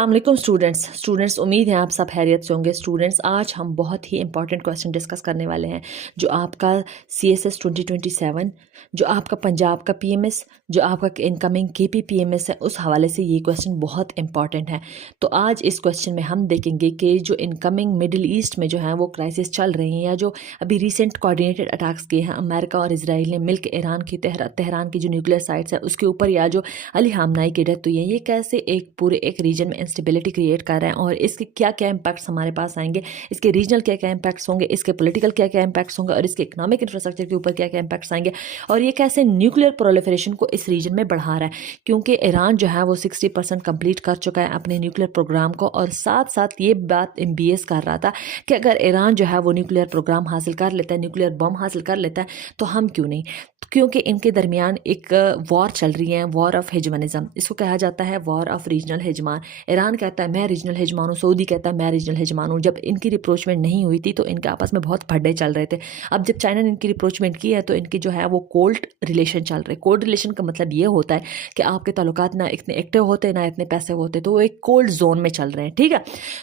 अस्सलाम स्टूडेंट्स उम्मीद है आप सब खैरियत से होंगे। स्टूडेंट्स, आज हम बहुत ही इंपॉर्टेंट क्वेश्चन डिस्कस करने वाले हैं। जो आपका CSS 2027, जो आपका पंजाब का PMS, जो आपका इनकमिंग KP PMS है, उस हवाले से ये क्वेश्चन बहुत इंपॉर्टेंट है। तो आज इस क्वेश्चन में हम देखेंगे कि जो इनकमिंग मिडिल ईस्ट में जो है वो क्राइसिस चल रही हैं, या जो अभी रिसेंट कोऑर्डिनेटेड अटैक्स किए हैं अमेरिका और इसराइल ने मिलकर ईरान की तेहरान की जो न्यूक्लियर साइट्स है उसके ऊपर, या जो अली हामनाई की डेथ हुई है, ये कैसे एक पूरे एक रीजन में इंस्टेबिलिटी क्रिएट कर रहे हैं और इसके क्या क्या इंपैक्ट्स हमारे पास आएंगे, इसके रीजनल क्या क्या इंपैक्ट्स होंगे, इसके पॉलिटिकल क्या क्या इंपैक्ट्स होंगे और इसके इकोनॉमिक इंफ्रास्ट्रक्चर के ऊपर क्या क्या इंपैक्ट्स आएंगे, और ये कैसे न्यूक्लियर प्रोलिफरेशन को इस रीजन में बढ़ा रहा है। क्योंकि ईरान जो है वो 60% कंप्लीट कर चुका है अपने न्यूक्लियर प्रोग्राम को, और साथ साथ ये बात MBS कर रहा था कि अगर ईरान जो है वो न्यूक्लियर प्रोग्राम हासिल कर लेता है, न्यूक्लियर बम हासिल कर लेता है, तो हम क्यों नहीं। क्योंकि इनके दरमियान एक वॉर चल रही है, वॉर ऑफ हेजमनिज्म, इसको कहा जाता है वॉर ऑफ रीजनल हेजमान। ईरान कहता है मैं रीजनल हेजमान हूँ, सऊदी कहता है मैं रीजनल हेजमान हूँ। जब इनकी रिप्रोचमेंट नहीं हुई थी तो इनके आपस में बहुत फड्डे चल रहे थे। अब जब चाइना ने इनकी रिप्रोचमेंट की है तो इनकी जो है वो कोल्ड रिलेशन चल रहे। कोल्ड रिलेशन का मतलब ये होता है कि आपके ताल्लुकात ना इतने एक्टिव होते ना इतने पैसे होते, तो वो एक कोल्ड जोन में चल रहे हैं। ठीक है,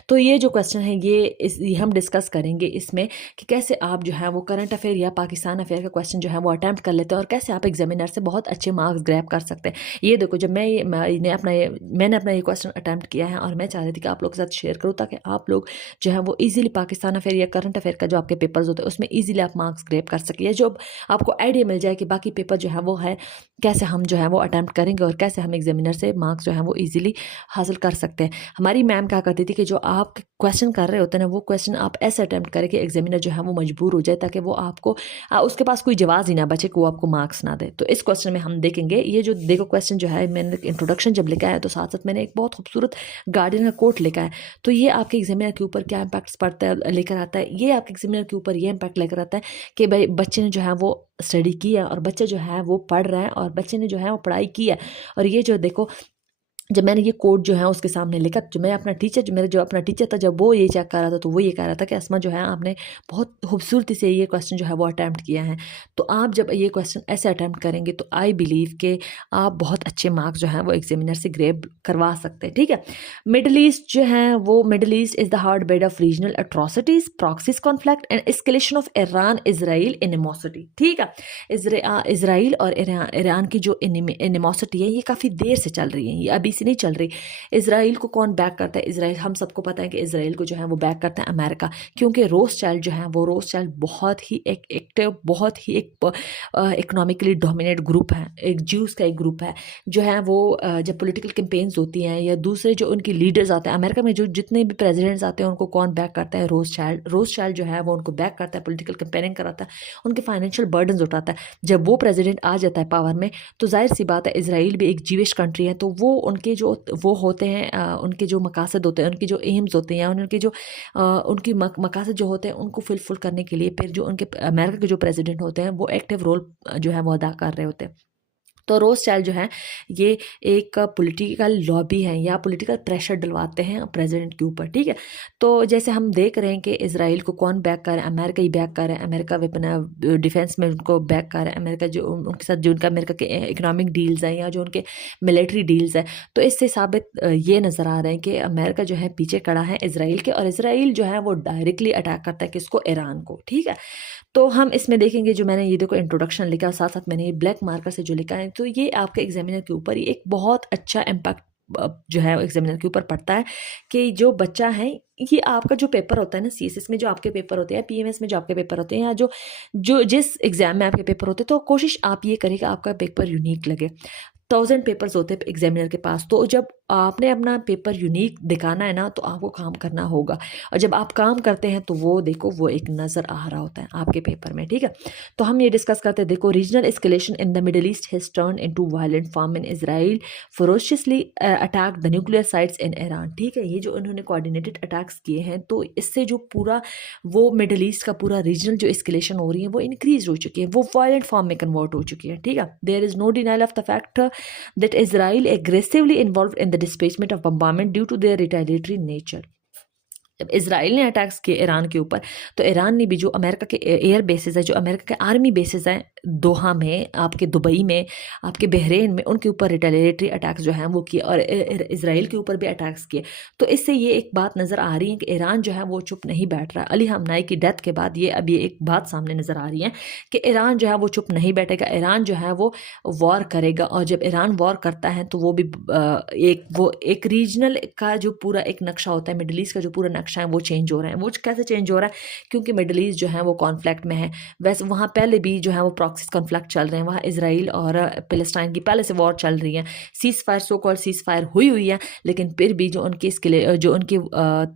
तो ये जो क्वेश्चन है ये हम डिस्कस करेंगे इसमें कि कैसे आप जो है वो करंट अफेयर या पाकिस्तान अफेयर का क्वेश्चन जो है वो अटैम्प्ट कर लेते हैं और कैसे आप एग्जामिनर से बहुत अच्छे मार्क्स ग्रैब कर सकते हैं। ये देखो, जब मैंने अपना ये क्वेश्चन अटैम्प्ट किया है और मैं चाह रही थी कि आप लोग के साथ शेयर करूँ ताकि आप लोग जो है वो इजीली पाकिस्तान अफेयर या करंट अफेयर का जो आपके पेपर्स होते हैं उसमें इजीली आप मार्क्स ग्रैब कर सकें, या जो आपको आइडिया मिल जाए कि बाकी पेपर जो है वो है कैसे हम जो है वो अटैम्प्ट करेंगे और कैसे हम एग्जामिनर से मार्क्स जो है वो इजीली हासिल कर सकते हैं। हमारी मैम क्या करती थी कि जो आप क्वेश्चन कर रहे होते हैं ना, वो क्वेश्चन आप ऐसे अटैम्प्ट करें कि एग्जामिनर जो है वो मजबूर हो जाए, ताकि वो आपको उसके पास कोई जवाब ही ना बचे कि वो आपको मार्क्स ना दे। तो इस क्वेश्चन में हम देखेंगे, ये जो देखो क्वेश्चन जो है मैंने इंट्रोडक्शन जब लिखा है तो साथ साथ मैंने एक बहुत खूबसूरत गार्डियन का कोट लिखा है। तो ये आपके एग्जामिनर के ऊपर क्या इम्पैक्ट्स पड़ता है लेकर आता है, ये आपके एग्जामिनर के ऊपर ये इम्पैक्ट लेकर आता है कि भाई बच्चे ने जो है वो स्टडी की है और बच्चे जो है वो पढ़ रहे हैं और बच्चे ने जो है वो पढ़ाई की है। और ये जो देखो, जब मैंने ये कोड जो है उसके सामने लिखा, जो मैं अपना टीचर जो मेरा जो अपना टीचर था, जब वो ये चेक कर रहा था तो वो ये कह रहा था कि अस्मा जो है आपने बहुत खूबसूरती से ये क्वेश्चन जो है वो अटैम्प्ट किया है। तो आप जब ये क्वेश्चन ऐसे अटैम्प्ट करेंगे तो आई बिलीव कि आप बहुत अच्छे मार्क्स जो हैं वो एग्जामिनर से ग्रेड करवा सकते हैं। ठीक है, मिडल ईस्ट जो है वो middle east is the heart bed of regional atrocities, proxies conflict and escalation of Iran Israel animosity. ठीक है, इसराइल और ईरान की जो एनिमोसिटी है ये काफ़ी देर से चल रही है, ये अभी से नहीं चल रही। इसराइल को कौन बैक करता है? इसराइल, हम सबको पता है कि इसराइल को जो है वो बैक करता है अमेरिका, क्योंकि रोथस्चाइल्ड जो है वो रोथस्चाइल्ड बहुत ही एक एक्टिव, बहुत ही एक इकोनॉमिकली डोमिनेट ग्रुप है, एक ज्यूस का एक ग्रुप है जो है वो जब पॉलिटिकल कैंपेन्स होती हैं या दूसरे जो उनकी लीडर्स आते हैं अमेरिका में, जो जितने भी प्रेसिडेंट्स आते हैं उनको कौन बैक करता है? रोथस्चाइल्ड जो है वो उनको बैक करता है, पॉलिटिकल कैंपेनिंग कराता है, उनके फाइनेंशियल बर्डन उठाता है। जब वो प्रेसिडेंट आ जाता है पावर में तो जाहिर सी बात है इसराइल भी एक जीविश कंट्री है, तो वो उनके जो वो होते हैं उनके जो मकासद होते हैं, उनके जो एम्स होते हैं, या उनके जो उनकी मकासद जो होते हैं उनको फुलफिल करने के लिए फिर जो उनके अमेरिका के जो प्रेसिडेंट होते हैं वो एक्टिव रोल जो है वो अदा कर रहे होते हैं। तो रोथस्चाइल्ड जो है ये एक पॉलिटिकल लॉबी है या पॉलिटिकल प्रेशर डलवाते हैं प्रेसिडेंट के ऊपर। ठीक है, तो जैसे हम देख रहे हैं कि इसराइल को कौन बैक कर रहा है? अमेरिका ही बैक कर रहा है। अमेरिका वेपन डिफेंस में उनको बैक कर रहा है। अमेरिका जो उनके साथ जो उनका अमेरिका के इकोनॉमिक डील्स हैं या जो उनके मिलिट्री डील्स हैं, तो इससे साबित ये नज़र आ रहा है कि अमेरिका जो है पीछे खड़ा है इसराइल के, और इसराइल जो है वो डायरेक्टली अटैक करता है किसको? ईरान को। ठीक है, तो हम इसमें देखेंगे, जो मैंने ये देखो इंट्रोडक्शन लिखा, साथ साथ मैंने ये ब्लैक मार्कर से जो लिखा है, तो ये आपके एग्जामिनर के ऊपर एक बहुत अच्छा इम्पैक्ट जो है एग्जामिनर के ऊपर पड़ता है कि जो बच्चा है, ये आपका जो पेपर होता है ना CSS में जो आपके पेपर होते हैं, PMS में जो आपके पेपर होते हैं, या जो जो जिस एग्जाम में आपके पेपर होते हैं, तो कोशिश आप ये करें कि आपका पेपर यूनिक लगे। 1000 पेपर्स होते हैं एग्जामिनर के पास, तो जब आपने अपना पेपर यूनिक दिखाना है ना तो आपको काम करना होगा, और जब आप काम करते हैं तो वो देखो वो एक नज़र आ रहा होता है आपके पेपर में। ठीक है, तो हम ये डिस्कस करते हैं। देखो, regional escalation in the middle east has turn into violent form in Israel ferociously attack the nuclear sites in Iran. ठीक है, ये जो उन्होंने कोऑर्डिनेटेड अटैक्स किए हैं, तो इससे जो पूरा वो मिडल ईस्ट का पूरा रीजनल जो एस्केलेशन हो रही है वो इंक्रीज हो चुकी है, वो वायलेंट फॉर्म में कन्वर्ट हो चुकी है। ठीक है, there is no denial of the fact that Israel aggressively involved in the displacement of bombardment due to their retaliatory nature. जब इसराइल ने अटैक्स किए ईरान के ऊपर, तो ईरान ने भी जो अमेरिका के एयर बेसिस है, जो अमेरिका के आर्मी बेसिस हैं, दोहा में, आपके दुबई में, आपके बहरीन में उनके ऊपर रिटेलिएटरी अटैक्स जो हैं वो किए और इसराइल के ऊपर भी अटैक्स किए। तो इससे ये एक बात नज़र आ रही है कि ईरान जो है वो चुप नहीं बैठ रहा। अली खamenei की डेथ के बाद ये अब ये एक बात सामने नज़र आ रही है कि ईरान जो है वो चुप नहीं बैठेगा, ईरान जो है वो वॉर करेगा। और जब ईरान वॉर करता है तो वो भी एक रीजनल का जो पूरा एक नक्शा होता है, मिडल ईस्ट का जो पूरा नक्शा है वो चेंज हो रहा है। वो कैसे चेंज हो रहा है? क्योंकि मिडल ईस्ट जो है वो कॉन्फ्लिक्ट में है। वैसे वहाँ पहले भी जो है वो प्रॉक्सी कॉन्फ्लिक्ट चल रहे हैं, वहाँ इसराइल और पैलेस्टाइन की पहले से वॉर चल रही है। Cease fire, so called cease fire हुई है, लेकिन फिर भी जो उनकी जो उनकी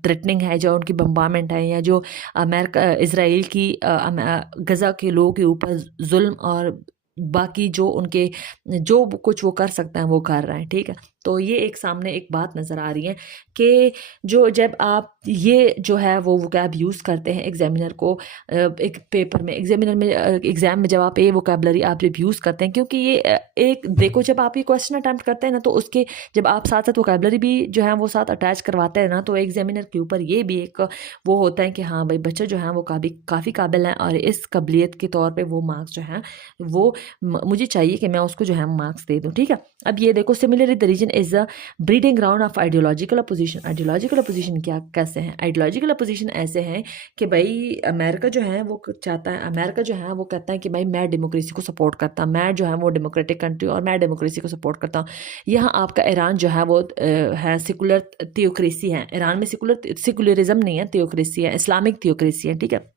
थ्रेटनिंग है, जो उनकी बम्बारमेंट है, या जो अमेरिका इसराइल की गज़ा के लोगों के ऊपर जुल्म और बाकी जो उनके जो कुछ वो कर सकते हैं वो कर रहे हैं। ठीक है, तो ये एक सामने एक बात नज़र आ रही है कि जो जब आप ये जो है वो वोकैब यूज़ करते हैं एग्जामिनर को एक पेपर में, एग्ज़ाम में जब आप ये वोकैबलरी आप जब यूज़ करते हैं, क्योंकि ये एक देखो जब आप ये क्वेश्चन अटैम्प्ट करते हैं ना, तो उसके जब आप साथ साथ वोकैबलरी भी जो है वो साथ अटैच करवाते हैं ना, तो एग्जामिनर के ऊपर ये भी एक वो होता है कि हाँ भाई बच्चा जो है वो काफ़ी काबिल है और इस काबिलियत के तौर पर वो मार्क्स जो हैं वो मुझे चाहिए कि मैं उसको जो है मार्क्स दे दूँ। ठीक है, अब ये देखो similarly the region is a breeding ground of ideological opposition. Ideological opposition क्या कैसे हैं? आइडियोलॉजिकल अपोजिशन ऐसे हैं कि भाई अमेरिका जो है वो चाहता है, अमेरिका जो है वो कहता है कि भाई मैं डेमोक्रेसी को सपोर्ट करता हूँ, मैं जो है वो डेमोक्रेटिक कंट्री और मैं डेमोक्रेसी को सपोर्ट करता हूँ। यहाँ आपका ईरान जो है वो है सेकुलर थियोक्रेसी है। ईरान में सेकुलरिज्म नहीं है, थियोक्रेसी है, इस्लामिक थियोक्रेसी है। ठीक है,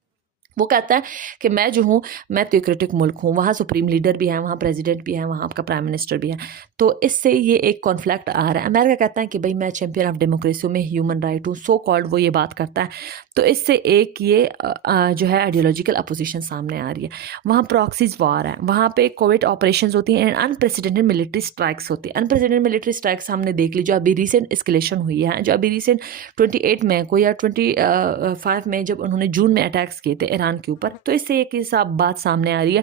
वो कहता है कि मैं जो हूँ मैं थियोक्रेटिक मुल्क हूँ, वहाँ सुप्रीम लीडर भी है, वहाँ प्रेसिडेंट भी है, वहाँ आपका प्राइम मिनिस्टर भी है। तो इससे ये एक कॉन्फ्लिक्ट आ रहा है। अमेरिका कहता है कि भाई मैं चैंपियन ऑफ डेमोक्रेसी में ह्यूमन राइट हूँ, सो कॉल्ड वो ये बात करता है। तो इससे एक ये जो है आइडियोलॉजिकल अपोजिशन सामने आ रही है। वहाँ प्रॉक्सीज वॉर है, वहाँ पे कोविड ऑपरेशन होती हैं एंड अनप्रेसिडेंटेड मिलिट्री स्ट्राइक्स होती है। अनप्रेसिडेंटेड मिलिट्री स्ट्राइक्स हमने देख ली, जो अभी रिसेंट एस्केलेशन हुई है, जो अभी रिसेंट 28 में को या 25 में जब उन्होंने जून में अटैक्स किए थे ईरान के ऊपर। तो इससे एक हिसाब बात सामने आ रही है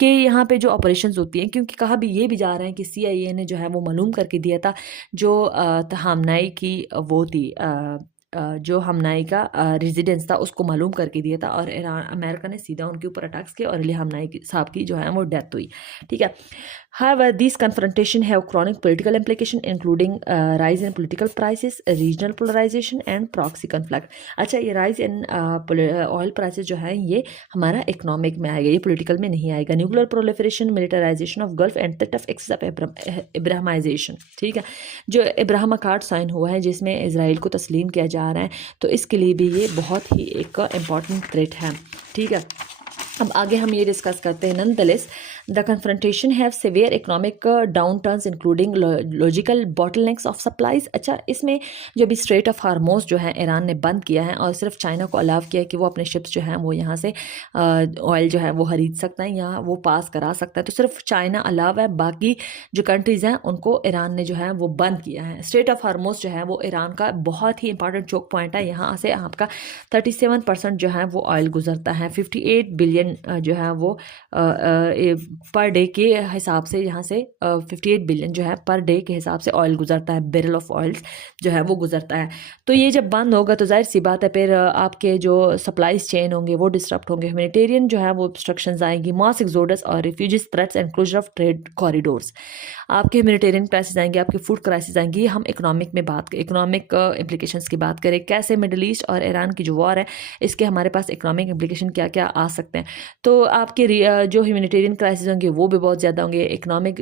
कि यहाँ पे जो ऑपरेशंस होती हैं, क्योंकि कहा भी ये भी जा रहा है कि CIA ने जो है वो मालूम करके दिया था जो खamenei की वो थी जो खamenei का रेजिडेंस था उसको मालूम करके दिया था, और ईरान अमेरिका ने सीधा उनके ऊपर अटैक्स किया और अली खamenei साहब की जो है वो डेथ हुई। ठीक है, however these confrontation have chronic political implication including rise in political prices, regional polarization and proxy conflict। अच्छा, ये rise in oil prices जो है ये हमारा इकोनॉमिक में आएगा, ये पॉलिटिकल में नहीं आएगा। Nuclear proliferation, militarization of Gulf and threat of access of Ibrahimization. ठीक है, जो इब्राहिम अकॉर्ड साइन हुआ है जिसमें इसराइल को तस्लीम किया जा रहा है, तो इसके लिए भी ये बहुत ही एक इम्पॉर्टेंट थ्रेट है। ठीक है, अब आगे हम ये डिस्कस करते हैं। Nonetheless the confrontation have severe economic down turns including logical bottlenecks of supplies. अच्छा, इसमें जो भी स्ट्रेट ऑफ हार्मोज जो है ईरान ने बंद किया है और सिर्फ चाइना को अलाव किया है कि वो अपने शिप्स जो हैं वो यहाँ से ऑयल जो है वो खरीद सकता है, यहाँ वो पास करा सकता है। तो सिर्फ चाइना अलाव है, बाकी जो कंट्रीज़ हैं उनको ईरान ने जो है वो बंद किया है। स्ट्रेट ऑफ हार्मोज जो है वो ईरान का बहुत ही इंपॉर्टेंट चोक पॉइंट है। यहाँ से आपका 37% जो है वो ऑयल गुजरता है। 58 बिलियन जो है वो पर डे के हिसाब से यहाँ से 58 बिलियन जो है पर डे के हिसाब से ऑयल गुजरता है, बैरल ऑफ ऑयल्स जो है वो गुजरता है। तो ये जब बंद होगा तो जाहिर सी बात है फिर आपके जो सप्लाईज चेन होंगे वो डिस्टर्ब होंगे, ह्यूमैनिटेरियन जो है वो ऑब्स्ट्रक्शंस आएंगी, मास एक्सोडस और refugees threats and closure of trade corridors. आपके ह्यूमैनिटेरियन क्राइसिस आएंगे, आपके फूड क्राइसिस आएंगी। हम इकोनॉमिक इम्प्लीकेशंस की बात करें, कैसे मिडल ईस्ट और ईरान की जो वॉर है इसके हमारे पास इकोनॉमिक इम्प्लीकेशन क्या क्या आ सकते हैं। तो आपके जो ह्यूमैनिटेरियन क्राइसिस होंगे वो भी बहुत ज़्यादा होंगे। इकोनॉमिक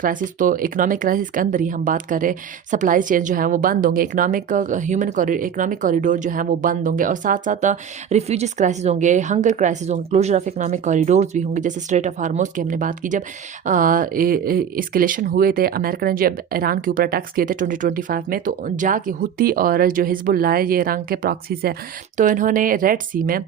क्राइसिस, तो इकोनॉमिक क्राइसिस के अंदर ही हम बात कर रहे हैं, सप्लाई चेन जो है वो बंद होंगे, इकोनॉमिक कॉरिडोर जो है वो बंद होंगे, और साथ साथ रिफ्यूजीज क्राइसिस होंगे, हंगर क्राइसिस होंगे, क्लोजर ऑफ इकोनॉमिक कॉरिडोर्स भी होंगे। जैसे स्ट्रेट ऑफ हार्मोज की हमने बात की, जब एस्केलेशन हुए थे, अमेरिका ने जब ईरान के ऊपर अटैक्स किए थे 2025 में, तो जाके हुती और जो हिजबुल्लाह है ये ईरान के प्रॉक्सीज है, तो इन्होंने रेड सी में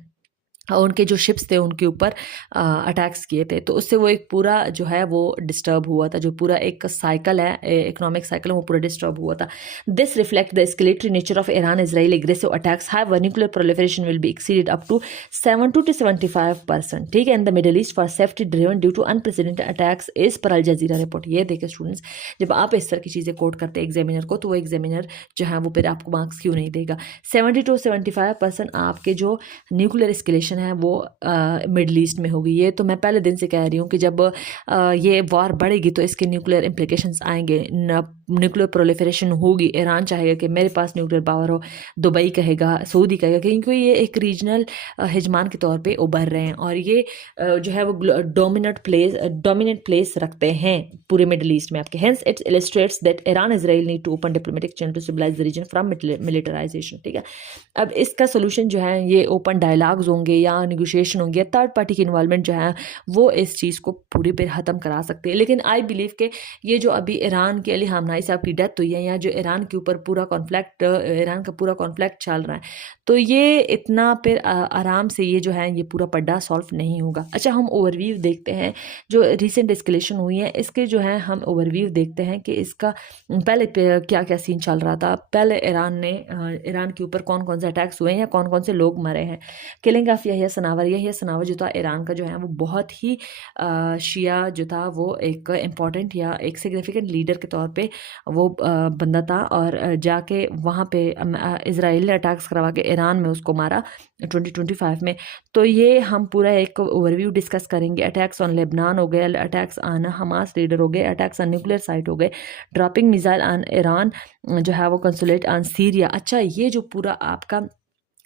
उनके जो शिप्स थे उनके ऊपर अटैक्स किए थे। तो उससे वो एक पूरा जो है वो डिस्टर्ब हुआ था, जो पूरा एक साइकिल है, इकोनॉमिक साइकिल, वो पूरा डिस्टर्ब हुआ था। This reflect the escalatory nature of Iran Israel aggressive attacks, how nuclear proliferation will be exceeded up to 70 to 75%। ठीक है, in the middle East for safety driven due to unprecedented attacks is पर Al जजीरा report. ये देखे students, जब आप इस तरह की चीज़ें कोट करते हैं एग्जामिनर को, तो वो एग्जामिनर जो है वो फिर आपको मार्क्स क्यों नहीं देगा। 70 to 75% आपके जो न्यूक्लियर एस्केलेशन एस्केलेशन है वो मिडल ईस्ट में होगी। ये तो मैं पहले दिन से कह रही हूँ कि जब ये वॉर बढ़ेगी तो इसके न्यूक्लियर इम्प्लिकेशंस आएंगे, न्यूक्लियर प्रोलिफरेशन होगी। ईरान चाहेगा कि मेरे पास न्यूक्लियर पावर हो, दुबई कहेगा, सऊदी कहेगा, क्योंकि ये एक रीजनल हेजमान के तौर पे उभर रहे हैं और ये जो है वो डोमिनेंट प्लेस रखते हैं पूरे मिडिल ईस्ट में आपके। Hence it illustrates that Iran Israel need to open diplomatic channel to stabilize the region from militarization. ठीक है, अब इसका सोल्यूशन जो है ये ओपन डायलॉग्स होंगे या निगोशिएशन होंगे या थर्ड पार्टी की इन्वॉल्वमेंट जो है वो इस चीज़ को पूरी पे ख़त्म करा सकते हैं। लेकिन आई बिलीव कि ये जो अभी ईरान के अली ख़ामनेई साहब की डेथ हुई है या जो ईरान के ऊपर पूरा कॉन्फ्लिक्ट, ईरान का पूरा कॉन्फ्लिक्ट चल रहा है, तो ये इतना फिर आराम से ये जो है ये पूरा पड्डा सॉल्व नहीं होगा। अच्छा, हम ओवरव्यू देखते हैं जो रिसेंट एस्केलेशन हुई है इसके जो है हम ओवरव्यू देखते हैं कि इसका पहले क्या क्या सीन चल रहा था। पहले ईरान के ऊपर कौन कौन से अटैक्स हुए हैं या कौन कौन से लोग मरे हैं। किलिंग ऑफ यहिया सनावर जो था ईरान का जो है वो बहुत ही शिया जो था वो एक इम्पॉर्टेंट या एक सिग्निफिकेंट लीडर के तौर पे वो बंदा था और जाके वहाँ पे इसराइल ने अटैक्स करवा के ईरान में उसको मारा 2025 में। तो ये हम पूरा एक ओवरव्यू डिस्कस करेंगे। अटैक्स ऑन लेबनान हो गए, अटैक्स ऑन हमास लीडर हो गए, अटैक्स ऑन न्यूक्लियर साइट हो गए, ड्रॉपिंग मिसाइल ऑन ईरान जो है वो कंसुलेट ऑन सीरिया। अच्छा, ये जो पूरा आपका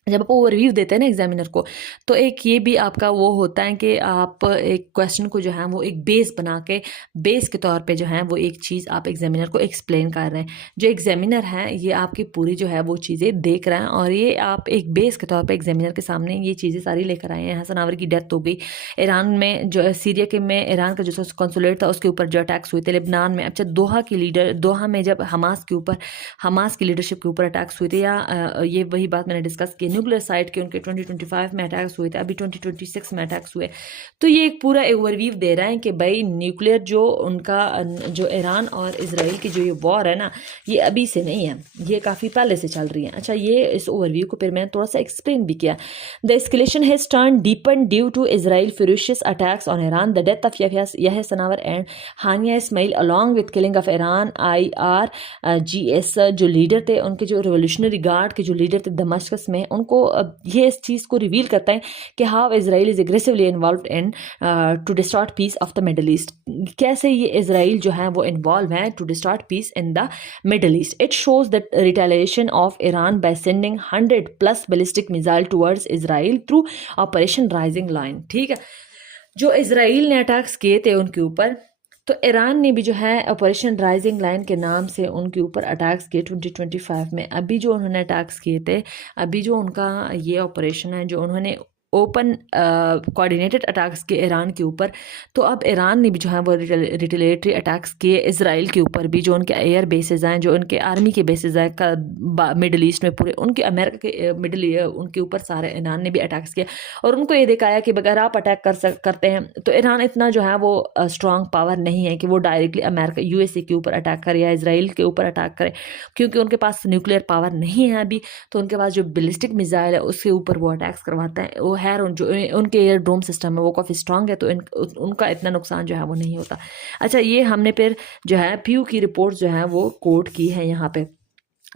जब आप ओवरव्यू देते हैं ना एग्जामिनर को, तो एक ये भी आपका वो होता है कि आप एक क्वेश्चन को जो है वो एक बेस बना के, बेस के तौर पे जो है वो एक चीज़ आप एग्जामिनर को एक्सप्लेन कर रहे हैं। जो एग्जामिनर है ये आपकी पूरी जो है वो चीज़ें देख रहे हैं और ये आप एक बेस के तौर पे एग्जामिनर के सामने ये चीज़ें सारी लेकर आए हैं। हसन आवर की डेथ हो गई, ईरान में जो सीरिया के में ईरान का जो कॉन्सुलेट था उसके ऊपर जो अटैक्स हुए थे, लेबनान में। अच्छा, दोहा में जब हमास की लीडरशिप के ऊपर अटैक्स हुए थे, या ये वही बात मैंने डिस्कस की, न्यूक्लियर साइट के उनके 2025 में अटैक्स हुए थे, अभी 2026 में अटैक्स हुए। तो ये एक पूरा ओवरव्यू दे रहा है कि भाई न्यूक्लियर जो उनका जो ईरान और इसराइल की जो ये वॉर है ना, ये अभी से नहीं है, ये काफ़ी पहले से चल रही है। अच्छा, ये इस ओवरव्यू को फिर मैंने थोड़ा सा एक्सप्लेन भी किया। The escalation has turn deepen due to Israel ferocious attacks on Iran, the death of Yahya Sinwar and Haniyeh Ismail along with killing of Iran IRGS जो लीडर थे, उनके जो रिवोल्यूशनरी गार्ड के जो लीडर थे Damascus में, उनको ये इस चीज़ को रिवील करता है कि how Israel is aggressively involve in to distort peace of the middle East. कैसे ये इसराइल जो है वो इन्वॉल्व है to distort peace in the middle East. It shows the retaliation of Iran by sending 100+ ballistic missile towards Israel through operation Rising Lion. ठीक है, जो Israel ने अटैक्स किए थे उनके ऊपर, तो ईरान ने भी जो है ऑपरेशन राइजिंग लाइन के नाम से उनके ऊपर अटैक्स किए 2025 में। अभी जो उन्होंने अटैक्स किए थे, अभी जो उनका ये ऑपरेशन है जो उन्होंने ओपन कोऑर्डिनेटेड अटैक्स के ईरान के ऊपर, तो अब ईरान ने भी जो है वो रिटेलिएटरी अटैक्स किए इसराइल के ऊपर भी, जो उनके एयर बेसेस हैं, जो उनके आर्मी के बेसेस हैं का मिडल ईस्ट में पूरे, उनके अमेरिका के उनके ऊपर सारे ईरान ने भी अटैक्स किया और उनको ये दिखाया कि अगर आप अटैक करते हैं तो ईरान इतना जो है वो स्ट्रॉन्ग पावर नहीं है कि वो डायरेक्टली अमेरिका USA के ऊपर अटैक करे या इसराइल के ऊपर अटैक करे, क्योंकि उनके पास न्यूक्लियर पावर नहीं है अभी। तो उनके पास जो बैलिस्टिक मिसाइल है उसके ऊपर वो अटैक्स करवाते हैं, वो है जो उनके एयर ड्रोम सिस्टम है वो काफ़ी स्ट्रांग है, तो उनका इतना नुकसान जो है वो नहीं होता। अच्छा, ये हमने फिर जो है प्यू की रिपोर्ट जो है वो कोट की है यहाँ पे।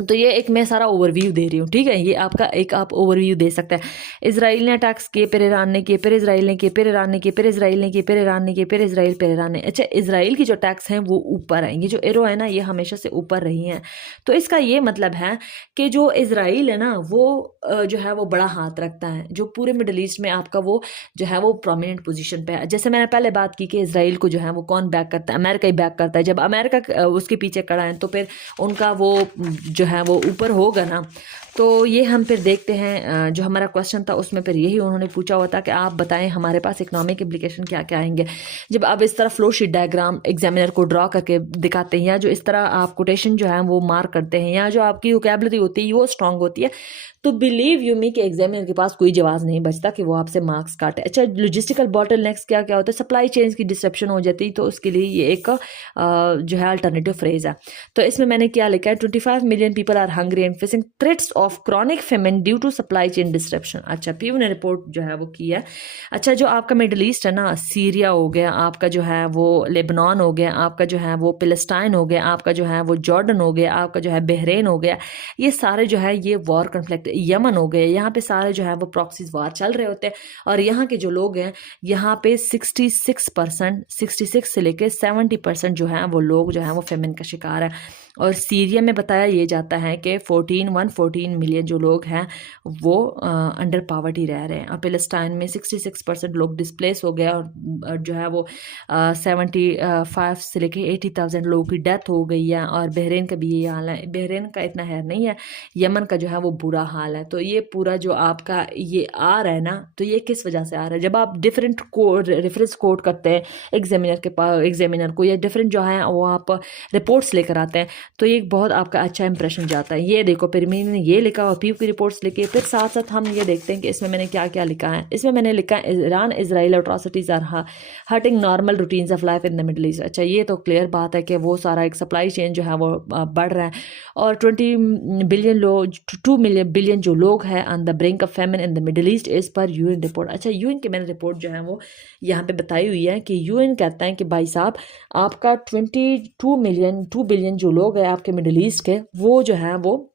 तो ये एक मैं सारा ओवरव्यू दे रही हूँ, ठीक है, ये आपका एक आप ओवरव्यू दे सकते हैं। इसराइल ने अटैक्स किए, फिर ईरान ने किए, फिर इसराइल ने किए, फिर ईरान ने किए, फिर इसराइल ने किए, फिर ईरान ने किए, फिर इसराइल, फिर ईरान ने। अच्छा, इसराइल की जो अटैक्स हैं वो ऊपर हैं, ये जो एरो है ना ये हमेशा से ऊपर रही हैं। तो इसका ये मतलब है कि जो इसराइल है ना वो जो है वो बड़ा हाथ रखता है, जो पूरे मिडल ईस्ट में आपका वो जो है वो प्रोमिनेंट पोजीशन पे है। जैसे मैंने पहले बात की कि इसराइल को जो है वो कौन बैक करता है, अमेरिका ही बैक करता है। जब अमेरिका उसके पीछे खड़ा है तो फिर उनका वो जो है वो ऊपर होगा ना। तो ये हम फिर देखते हैं, जो हमारा क्वेश्चन था उसमें फिर यही उन्होंने पूछा हुआ था कि आप बताएं हमारे पास इकोनॉमिक इम्प्लीकेशन क्या क्या आएंगे। जब आप इस तरह फ्लो शीट डायग्राम एग्जामिनर को ड्रॉ करके दिखाते हैं, या जो इस तरह आप कोटेशन जो है वो मार्क करते हैं, या जो आपकी वोकैबुलरी होती है वो स्ट्रांग होती है, तो बिलीव यू मी कि एग्जामिनर के पास कोई जवाब नहीं बचता कि वो आपसे मार्क्स काटे। अच्छा, लॉजिस्टिकल बॉटलनेक्स क्या क्या होता है, सप्लाई चेन्स की डिसरप्शन हो जाती है, तो उसके लिए ये एक जो है अल्टरनेटिव फ्रेज है। तो इसमें मैंने क्या लिखा है, 25 million people are hungry and facing threats of chronic famine due to supply chain disruption. अच्छा, पीयू ने रिपोर्ट जो है वो की है। अच्छा, जो आपका मिडल ईस्ट है ना, सीरिया हो गया, आपका जो है वो लेबनान हो गया, आपका जो है वो फिलिस्तीन हो गया, आपका जो है वो जॉर्डन हो गया, आपका जो है बहरीन हो गया, ये सारे जो है ये वॉर कन्फ्लिक्ट यमन हो गए, यहाँ पे सारे जो है वो प्रॉक्सीज वार चल रहे होते हैं। और यहाँ के जो लोग हैं यहाँ पे 66% 66 से लेकर 70% जो है वो लोग जो है वो फेमिन का शिकार है। और सीरिया में बताया ये जाता है कि 114 मिलियन जो लोग हैं वो अंडर पावर्टी रह रहे हैं। और पैलेस्टाइन में 66% लोग डिस्प्लेस हो गए और जो है वो 75 से लेके 80,000 लोगों की डेथ हो गई है। और बहरीन का भी ये हाल है। बहरीन का इतना है नहीं है, यमन का जो है वो बुरा हाल है। तो ये पूरा जो आपका ये आ रहा है ना, तो ये किस वजह से आ रहा है? जब आप डिफरेंट रेफरेंस कोट करते हैं एग्जामिनर के पास, एग्जामिनर को, या डिफरेंट जो है वो आप रिपोर्ट्स लेकर आते हैं, तो ये एक बहुत आपका अच्छा इंप्रेशन जाता है। ये देखो फिर मैंने ये लिखा और पीयू की रिपोर्ट्स लिखी। फिर साथ साथ हम ये देखते हैं कि इसमें मैंने क्या क्या लिखा है। इसमें मैंने लिखा है Iran Israel atrocities are hurting normal routines of life in the middle East. अच्छा, ये तो क्लियर बात है कि वो सारा एक सप्लाई चेन जो है वो बढ़ रहा है। और 20 बिलियन लोग 2 बिलियन जो लोग हैं on the brink of famine in the middle East is पर यूएन रिपोर्ट। अच्छा, यूएन की मैंने रिपोर्ट जो है वो यहाँ पे बताई हुई है कि यूएन कहता है कि भाई साहब आपका 2 बिलियन जो लोग हैं आपके मिडल ईस्ट के, वो जो है वो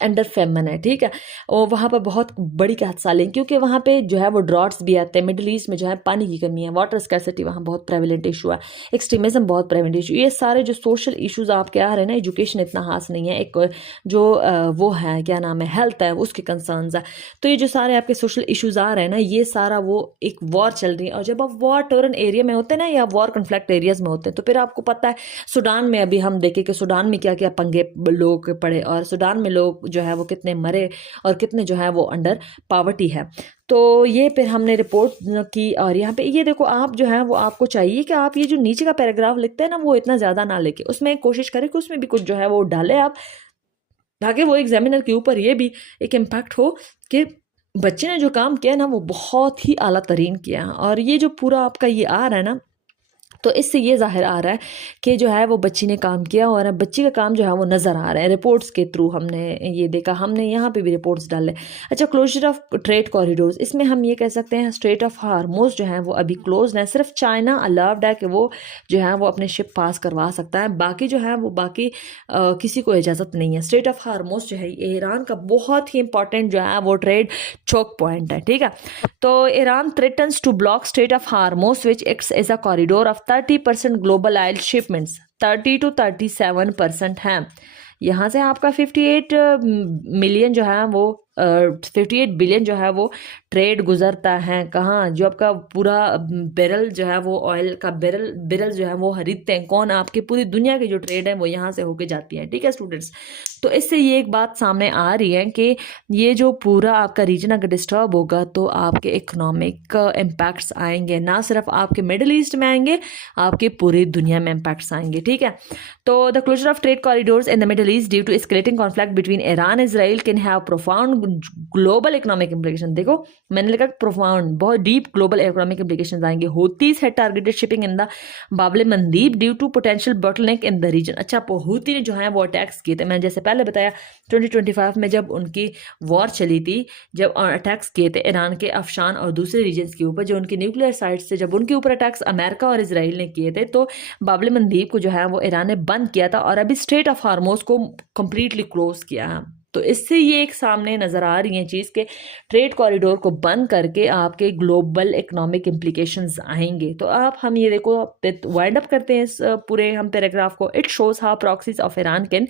अंडर फेमन है। ठीक है, और वहाँ पर बहुत बड़ी हादसा लें, क्योंकि वहाँ पे जो है वो ड्रॉट्स भी आते हैं। मिडल ईस्ट में जो है पानी की कमी है, वाटर स्कैरसिटी वहाँ बहुत प्रेवलेंट इशू है, एक्सट्रीमिज्म बहुत प्रेवलेंट इशू। ये सारे जो सोशल इश्यूज आपके आ रहे हैं ना, एजुकेशन इतना खास नहीं है, एक जो वो है क्या नाम है हेल्थ है उसके कंसर्न्स है। तो ये जो सारे आपके सोशल इश्यूज आ रहे हैं ना, ये सारा वो एक वॉर चल रही है। और जब आप वॉर टर्न एरिया में होते हैं ना, या वॉर कन्फ्लिक्ट एरियाज में होते हैं, तो फिर आपको पता है सूडान में अभी हम देखें कि सूडान में क्या क्या पंगे लोग पड़े, और सूडान में लोग जो है वो कितने मरे और कितने जो है वो अंडर पावर्टी है। तो ये फिर हमने रिपोर्ट की। और यहाँ पे ये देखो, आप जो है वो आपको चाहिए कि आप ये जो नीचे का पैराग्राफ लिखते हैं ना, वो इतना ज़्यादा ना लिखे, उसमें कोशिश करें कि उसमें भी कुछ जो है वो डाले आप, ताकि वो एग्जामिनर के ऊपर ये भी एक इम्पैक्ट हो कि बच्चे ने जो काम किया ना वो बहुत ही आला तरीन किया है। और ये जो पूरा आपका ये आ रहा है ना, तो इससे ये जाहिर आ रहा है कि जो है वो बच्ची ने काम किया, और बच्ची का काम जो है वो नज़र आ रहा है रिपोर्ट्स के थ्रू। हमने ये देखा, हमने यहाँ पे भी रिपोर्ट्स डाले। अच्छा, क्लोजर ऑफ ट्रेड कॉरिडोर्स, इसमें हम ये कह सकते हैं स्ट्रेट ऑफ हार्मोज जो है वो अभी क्लोज है। सिर्फ चाइना अलाउड है कि वो जो है वो अपने शिप पास करवा सकता है, बाकी जो है वो बाकी किसी को इजाज़त नहीं है। स्ट्रेट ऑफ हार्मोज जो है ईरान का बहुत ही इंपॉर्टेंट जो है वो ट्रेड चोक पॉइंट है। ठीक है, तो Iran threatens to block strait of Hormuz which acts as a corridor of 30% global oil shipments, 30 to 37% हैं। यहाँ से आपका 58 मिलियन जो है वो 58 बिलियन जो है वो ट्रेड गुजरता है कहाँ, जो आपका पूरा बैरल जो है वो ऑयल का बैरल जो है वो खरीदते हैं कौन? आपके पूरी दुनिया की जो ट्रेड है वो यहाँ से होके जाती है। ठीक है स्टूडेंट्स, तो इससे ये एक बात सामने आ रही है कि ये जो पूरा आपका रीजन अगर डिस्टर्ब होगा तो आपके इकोनॉमिक इम्पैक्ट्स आएंगे, ना सिर्फ आपके मिडिल ईस्ट में आएंगे, आपके पूरी दुनिया में इम्पैक्ट्स आएंगे। ठीक है, तो the closure of trade corridors in the middle east due to escalating conflict between Iran Israel can have profound global economic implication. देखो मैंने लिखा प्रोफाउंड, बहुत डीप ग्लोबल इकोनॉमिक इम्प्लीकेशन आएंगे। Houthis had targeted shipping in the Bab el Mandeb due to potential bottleneck in the region. अच्छा, Houthi ने जो है वो अटैक्स किए थे, मैंने जैसे पहले बताया 2025 में जब उनकी वॉर चली थी, जब अटैक्स किए थे ईरान के अफशान और दूसरे रीजन्स के ऊपर, जो उनके न्यूक्लियर साइट्स थे, जब उनके ऊपर अटैक्स अमेरिका और इसराइल ने किए थे, तो बाब एल मंदीब को जो है वो ईरान ने बंद किया था और अभी स्ट्रेट ऑफ हार्मोज को कंप्लीटली क्लोज किया है। तो इससे ये एक सामने नज़र आ रही है चीज़ के ट्रेड कॉरिडोर को बंद करके आपके ग्लोबल इकोनॉमिक इम्प्लीकेशंस आएंगे। तो आप हम ये देखो वाइंड अप करते हैं इस पूरे हम पैराग्राफ को। It shows how proxies of Iran can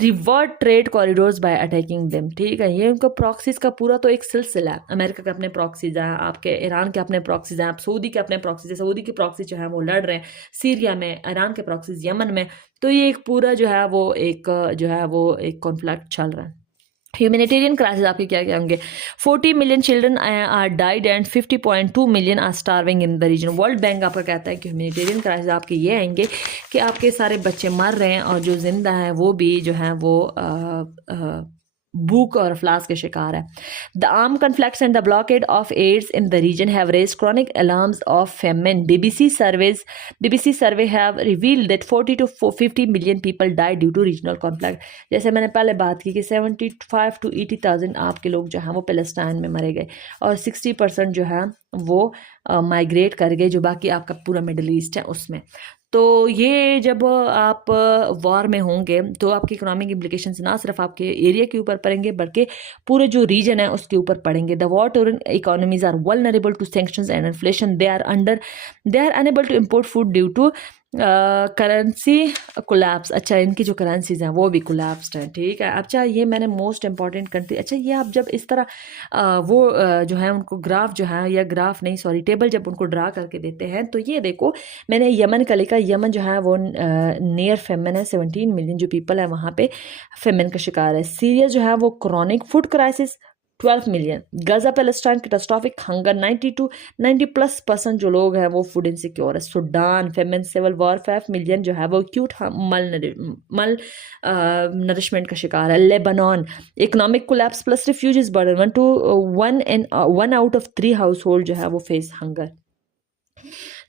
revert trade corridors bye attacking them. ठीक है, ये उनका प्रॉक्सीज का पूरा तो एक सिलसिला है। अमेरिका के अपने प्रॉक्सीज हैं, आपके ईरान के अपने प्रॉक्सीज हैं, आप सऊदी के अपने प्रॉक्सीज हैं, सऊदी के प्रॉक्सीज जो है वो लड़ रहे हैं सीरिया में, ईरान के प्रॉक्सीज यमन में। तो ये एक पूरा जो है वो एक कॉन्फ्लिक्ट चल रहा है। ह्यूमैनिटेरियन क्राइसिस आपके क्या क्या होंगे? 40 million children are died and 50.2 million are starving in the region. World Bank आपका कहता है कि ह्यूमैनिटेरियन क्राइसिस आपके ये आएंगे कि आपके सारे बच्चे मर रहे हैं और जो जिंदा हैं वो भी जो हैं वो भूख और अफलास के शिकार है। The arm conflicts and the blockade of aids in the region have raised chronic alarms of famine. BBC survey have revealed that 40 to 50 million people die due to regional conflict. जैसे मैंने पहले बात की कि 75 to 80,000 आपके लोग जो हैं वो पैलेस्टाइन में मरे गए, और 60% जो है वो माइग्रेट कर गए, जो बाकी आपका पूरा मिडल ईस्ट है उसमें। तो ये जब आप वॉर में होंगे तो आपकी इकोनॉमिक इम्प्लिकेशंस ना सिर्फ आपके एरिया के ऊपर पड़ेंगे बल्कि पूरे जो रीजन है उसके ऊपर पड़ेंगे। The war torn economies are vulnerable to sanctions and inflation, they are unable to import food due to currency collapse. अच्छा, इनकी जो करेंसीज हैं वो भी कोलैप्स्ड हैं, ठीक है। अच्छा, ये मैंने मोस्ट इंपॉर्टेंट कंट्री, अच्छा ये आप जब इस तरह जो है उनको ग्राफ जो है, या ग्राफ नहीं सॉरी टेबल जब उनको ड्रा करके देते हैं तो ये देखो मैंने यमन का लिखा। यमन जो है वो नियर फेमन है, 17 मिलियन जो पीपल है वहाँ पे फेमन का शिकार है। सीरिया जो है वो chronic food crisis 12 million. Gaza Palestine catastrophic hunger 90% जो लोग हैं वो फूड इनसिक्योर है। Sudan famine civil war 5 million जो है वो एक्यूट मल नरिशमेंट का शिकार है। Lebanon economic collapse plus refugees burden 1 out of 3 household जो है वो face hunger.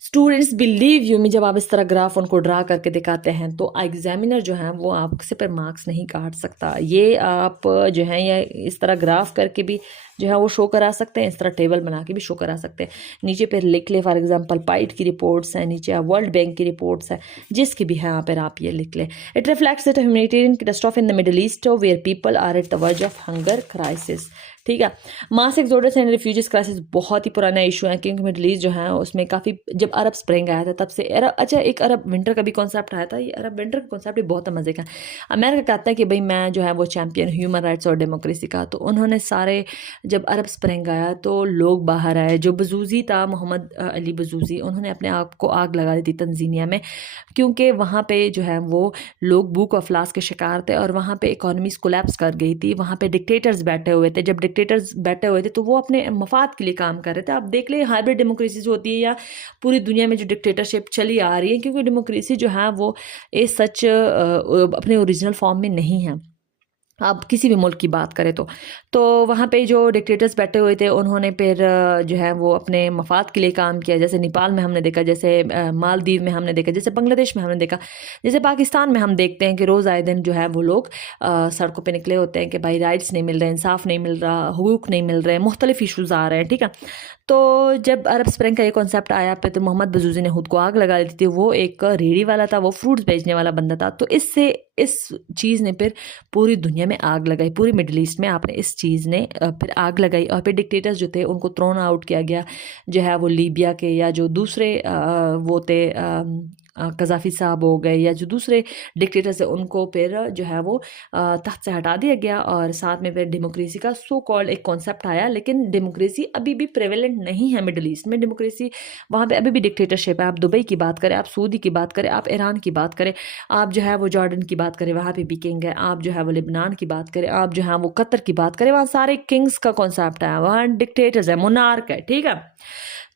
Students believe you में जब आप इस तरह ग्राफ उनको ड्रा करके दिखाते हैं तो एग्जामिनर जो है वो आपसे पर मार्क्स नहीं काट सकता। ये आप जो है या इस तरह ग्राफ करके भी जो है वो शो करा सकते हैं, इस तरह टेबल बना के भी शो करा सकते हैं। नीचे पर लिख ले फॉर एग्जांपल पाइट की रिपोर्ट्स हैं, नीचे वर्ल्ड बैंक की रिपोर्ट्स हैं, जिसकी भी है यहाँ पर आप ये लिख ले। It reflects that humanitarian catastrophe in the middle East where people are at the verge of hunger crisis, ठीक है। Mass exodus and refugees crisis बहुत ही पुराना इशू है क्योंकि मिडिल ईस्ट जो है उसमें काफ़ी, जब अरब स्प्रिंग आया था तब से अच्छा एक अरब विंटर का भी कॉन्सेप्ट आया था। ये अरब विंटर का कॉन्सेप्ट भी बहुत मजे का। अमेरिका कहता है कि भाई मैं जो है वो चैंपियन ह्यूमन राइट्स और डेमोक्रेसी का, तो उन्होंने सारे जब अरब स्प्रिंग आया तो लोग बाहर आए। जो बजूजी था मोहम्मद अली बजूजी, उन्होंने अपने आप को आग लगा दी थी तंजीनिया में क्योंकि वहाँ पे जो है वो लोग भूख और अफलास के शिकार थे और वहाँ पे इकोनॉमीज कोलैप्स कर गई थी। वहाँ पे डिक्टेटर्स बैठे हुए थे, जब डिक्टेटर्स बैठे हुए थे तो वो अपने मफाद के लिए काम कर रहे थे। आप देख ले हाइब्रिड डेमोक्रेसी जो होती है या पूरी दुनिया में जो डिक्टेटरशिप चली आ रही है, क्योंकि डेमोक्रेसी जो है वो इस सच अपने ओरिजिनल फॉर्म में नहीं है। आप किसी भी मुल्क की बात करें तो वहाँ पे जो डिक्टेटर्स बैठे हुए थे उन्होंने फिर जो है वो अपने मफाद के लिए काम किया। जैसे नेपाल में हमने देखा, जैसे मालदीव में हमने देखा, जैसे बांग्लादेश में हमने देखा, जैसे पाकिस्तान में हम देखते हैं कि रोज़ आए दिन जो है वो लोग सड़कों पे निकले होते हैं कि भाई राइट्स नहीं मिल रहे, इंसाफ नहीं मिल रहा, हुकूक नहीं मिल रहे, मुख्तलिफ इशूज़ आ रहे हैं, ठीक है। तो जब अरब स्प्रिंग का ये कॉन्सेप्ट आया पे तो मोहम्मद बजूजी ने खुद को आग लगा दी थी। वो एक रेडी वाला था, वो फ्रूट्स बेचने वाला बंदा था। तो इससे इस चीज़ ने फिर पूरी दुनिया में आग लगाई, पूरी मिडिल ईस्ट में आपने इस चीज़ ने फिर आग लगाई और फिर डिक्टेटर्स जो थे उनको थ्रोन आउट किया गया, जो है वो लीबिया के या जो दूसरे वो थे कज़ाफ़ी साहब हो गए या जो दूसरे डिक्टेटर्स है उनको फिर जो है वो तख्त से हटा दिया गया। और साथ में फिर डेमोक्रेसी का सो कॉल्ड एक कॉन्सेप्ट आया, लेकिन डेमोक्रेसी अभी भी प्रेवेलेंट नहीं है मिडिल ईस्ट में। डेमोक्रेसी वहाँ पे अभी भी डिक्टेटरशिप है। आप दुबई की बात करें, आप सऊदी की बात करें, आप ईरान की बात करें, आप जो है वो जॉर्डन की बात करें, वहाँ पे भी किंग है। आप जो है वो लिबनान की बात करें, आप जो है वो कतर की बात करें, वहाँ सारे किंग्स का कॉन्सेप्ट है, वहाँ डिक्टेटर्स है, मोनार्क है, ठीक है।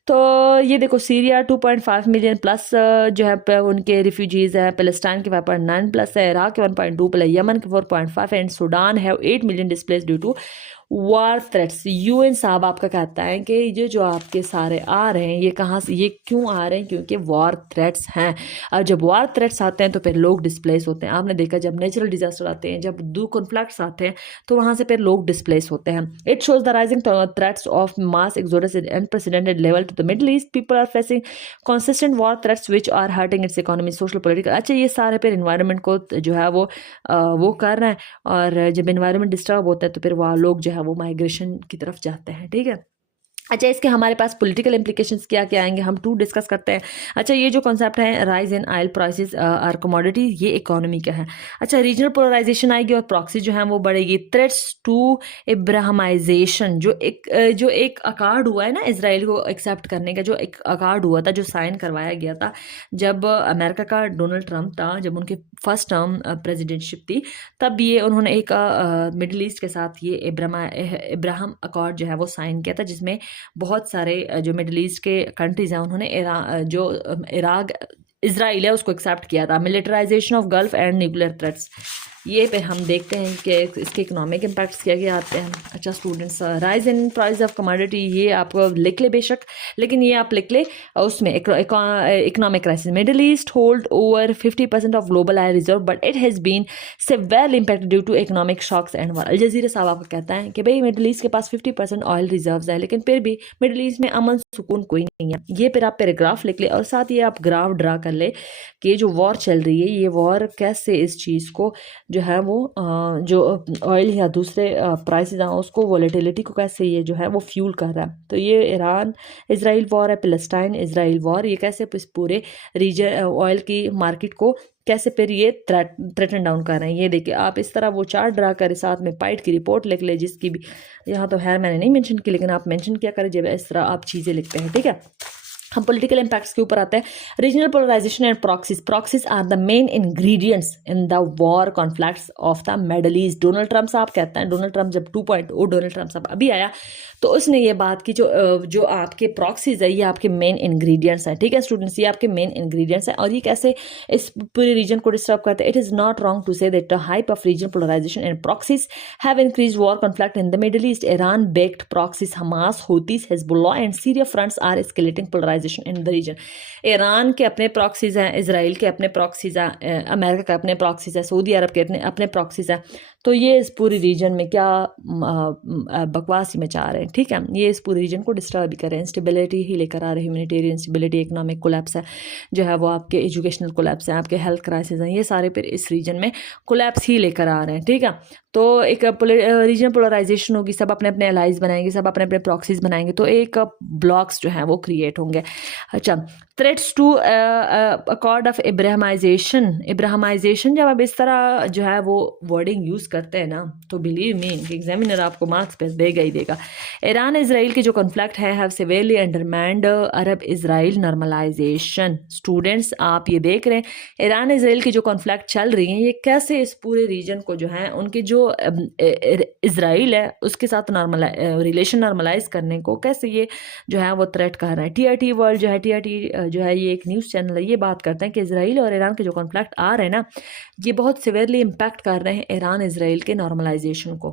तो ये देखो सीरिया 2.5 मिलियन प्लस जो है उनके रिफ्यूजीज़ हैं, पैलेस्टाइन के 5.9 प्लस है, इराक के 1.2 प्लस, यमन के 4.5 एंड सूडान है 8 million displaced due to war threats. UN साहब आपका कहता है कि ये जो आपके सारे आ रहे हैं ये कहाँ से, ये क्यों आ रहे हैं, क्योंकि वॉर थ्रेट्स हैं। और जब वॉर थ्रेट्स आते हैं तो फिर लोग डिस्प्लेस होते हैं। आपने देखा जब नेचुरल डिजास्टर आते हैं, जब दो कॉन्फ्लिक्ट्स आते हैं तो वहाँ से फिर लोग डिस्प्लेस होते हैं। It shows the rising threats of mass exodus at unprecedented level to the middle East. People are facing consistent war threats which are hurting its economy social political. अच्छा, ये सारे फिर इन्वायरमेंट को जो है वो कर रहे हैं और जब इन्वायरमेंट डिस्टर्ब होता है तो फिर वहाँ लोग जो है वो माइग्रेशन की तरफ जाते हैं, ठीक है। अच्छा, इसके हमारे पास पॉलिटिकल इम्प्लीकेशंस क्या क्या आएंगे, हम 2 डिस्कस करते हैं। अच्छा, ये जो कॉन्सेप्ट है rise in oil prices or commodity, ये इकोनॉमी का है। अच्छा, रीजनल पोलराइजेशन आएगी और प्रॉक्सी जो है वो बढ़ेगी। थ्रेट्स टू इब्राहिमाइजेशन, जो एक अकार्ड हुआ है ना इसराइल को एक्सेप्ट करने का, जो एक अकार्ड हुआ था, जो साइन करवाया गया था जब अमेरिका का डोनाल्ड ट्रंप था, जब उनके फर्स्ट टर्म प्रेसिडेंटशिप थी, तब ये उन्होंने एक मिडिल ईस्ट के साथ ये इब्राहिम अकॉर्ड जो है वो साइन किया था, जिसमें बहुत सारे जो मिडिल ईस्ट के कंट्रीज हैं उन्होंने इराक इसराइल है उसको एक्सेप्ट किया था। Militarisation of Gulf and nuclear threats, ये पे हम देखते हैं कि इसके इकोनॉमिक इम्पैक्ट्स क्या क्या आते हैं। अच्छा students, rise in price of commodity, ये आपको लिख ले बेशक, लेकिन ये आप लिख ले उसमें economic crisis, middle east hold over 50% of global oil reserve but it has been severely impacted due to economic shocks and war. Al Jazeera साहब आपको कहता है कि भाई मिडिल ईस्ट के पास 50% ऑयल रिजर्व्स है, लेकिन फिर भी मिडिल ईस्ट में अमन सुकून कोई नहीं है। ये फिर आप पैराग्राफ लिख ले और साथ ये आप ग्राफ ड्रा कर ले कि जो वॉर चल रही है, ये वॉर कैसे इस चीज़ को जो है वो जो ऑयल या दूसरे प्राइसेस हैं उसको, वॉलेटिलिटी को कैसे ये जो है वो फ्यूल कर रहा है। तो ये ईरान इजराइल वॉर है, पैलेस्टाइन इजराइल वॉर, ये कैसे इस पूरे रीजन ऑयल की मार्केट को कैसे फिर ये थ्रेटन डाउन कर रहे हैं। ये देखिए आप इस तरह वो चार्ट ड्रा करें, साथ में पाइट की रिपोर्ट लिख ले, जिसकी भी यहाँ तो है मैंने नहीं मेंशन की, लेकिन आप मेंशन क्या करें जब इस तरह आप चीज़ें लिखते हैं। ठीक है, हम पॉलिटिकल इम्पैक्ट्स के ऊपर आते हैं। Regional polarisation and proxies, proxies are the main ingredients in the war conflicts of the middle East. Donald Trump साहब कहते हैं, डोनाल्ड ट्रंप जब 2.0 डोनाल्ड ट्रंप साहब अभी आया तो उसने ये बात की जो आपके प्रॉक्सीज है ये आपके मेन इंग्रेडिएंट्स हैं। ठीक है स्टूडेंट्स, ये आपके मेन इंग्रेडिएंट्स हैं और ये कैसे इस पूरे रीजन को डिस्टर्ब करते हैं। It is not wrong to say that the hype of regional polarisation and proxies have increased war conflict in the middle east. Iran backed proxies, Hamas, Houthis, Hezbollah and Syria fronts are escalating polarization in the region. Iran के अपने proxies हैं, Israel के अपने proxies हैं, America के अपने proxies हैं, Saudi अरब के अपने प्रॉक्सीज हैं। तो ये इस पूरी रीजन में क्या बकवास ही मचा रहे हैं। ठीक है, ये इस पूरे रीजन को डिस्टर्ब भी कर रहे हैं, इंस्टेबिलिटी ही लेकर आ रहे हैं, ह्यूमैनिटेरियन इंस्टेबिलिटी, इकोनॉमिक कोलैप्स है जो है वो, आपके एजुकेशनल कोलैप्स हैं, आपके हेल्थ क्राइसिस हैं, ये सारे फिर इस रीजन में कोलैप्स ही लेकर आ रहे हैं। ठीक है, तो एक रीजनल पोलराइजेशन होगी, सब अपने अपने अलाइज बनाएंगे, सब अपने अपने प्रॉक्सीज बनाएंगे, तो एक ब्लॉक्स जो हैं वो क्रिएट होंगे। अच्छा, थ्रेट्स टू अकॉर्ड ऑफ इब्राहिमाइजेशन, इब्राहिमाइजेशन जब आप इस तरह जो है वो वर्डिंग यूज़ करते हैं ना, तो बिलीव मी एग्जामिनर आपको मार्क्स पे देगा ही देगा। ईरान इसराइल के जो कॉन्फ्लिक्ट है have severely undermined Arab Israel normalisation. Students आप ये देख रहे हैं ईरान इसराइल की जो कॉन्फ्लिक्ट चल रही हैं, ये कैसे इस पूरे रीजन को जो है उनके जो इसराइल है उसके साथ रिलेशन नॉर्मलाइज करने को कैसे ये जो है वो थ्रेट कर रहा है। TRT वर्ल्ड जो है, TRT जो है ये एक न्यूज़ चैनल है, ये बात करते हैं कि इसराइल और ईरान के जो कॉन्फ्लिक्ट आ रहे हैं ना, ये बहुत सिवियरली इम्पैक्ट कर रहे हैं ईरान इसराइल के नॉर्मलाइजेशन को,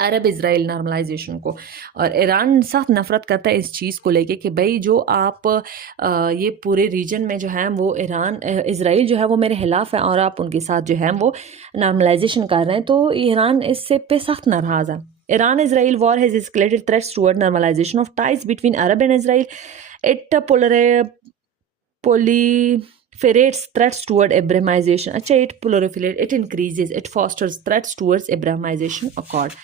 अरब इसराइल नॉर्मलाइजेशन को। और ईरान सख्त नफरत करता है इस चीज़ को लेके कि भाई जो आप ये पूरे रीजन में जो है वो ईरान इसराइल जो है वो मेरे खिलाफ है और आप उनके साथ जो है वो नॉर्मलाइजेशन कर रहे हैं, तो ईरान इससे पे सख्त नाराज़ है। Iran Israel war has escalated threats toward normalisation of ties between Arab and Israel. It proliferates threats toward Abrahamization. अच्छा, it increases, it fosters threats towards Abrahamization accord.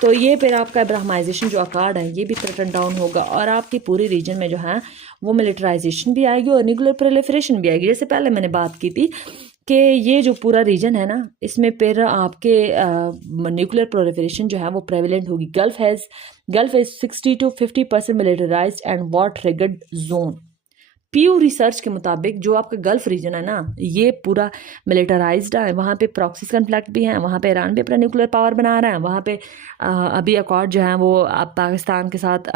तो ये फिर आपका अब्राहमाइजेशन जो अकॉर्ड है ये भी थ्रेटन डाउन होगा और आपकी पूरी रीजन में जो है वो मिलिटराइजेशन भी आएगी और न्यूक्लियर प्रोलिफरेशन भी आएगी। जैसे पहले मैंने बात की थी कि ये जो पूरा रीजन है ना, इसमें फिर आपके न्यूक्लियर प्रोलिफरेशन जो है वो प्रेवलेंट होगी। Gulf is 60 to 50% militarized and war triggered zone. Pew research के मुताबिक जो आपका गल्फ रीजन है ना, ये पूरा मिलिटराइज्ड है, वहाँ पे प्रॉक्सीज कन्फ्लिक्ट भी हैं, वहाँ पे ईरान भी अपना न्यूक्लियर पावर बना रहा है, वहाँ पे अभी अकॉर्ड जो है वो आप पाकिस्तान के साथ